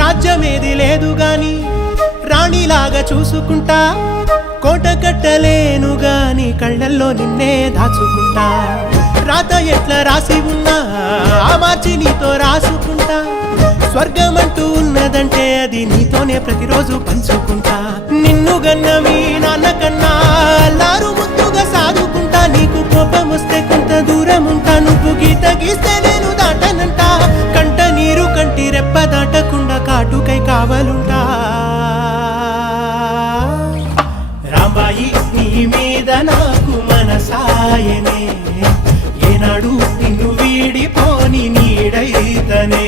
రాజ్యమేది లేదు గాని రాణిలాగా చూసుకుంటా, కోట కట్టలేను గాని కళ్ళల్లో నిన్నే దాచుకుంటా. రాత ఎట్లా రాసి ఉన్నా ఆ మార్చి నీతో రాసుకుంటా. స్వర్గమంటూ ఉన్నదంటే అది నీతోనే ప్రతిరోజు పంచుకుంటా. నిన్ను గన్న మీ నాన్న కన్నా అల్లారు ముద్దుగా సాదుకుంటా. నీకు కోపం వస్తే కొంత దూరం ఉంటా, నువ్వు గీత గీస్తే నేను దాటనంట. కంట నీరు కంటి రెప్ప దాటకుండా కాటుకై కావలుంటా. రాంబాయి నీ మీద నాకు మనసాయనే, ఏనాడు నిన్ను వీడిపోని నీడైతనే.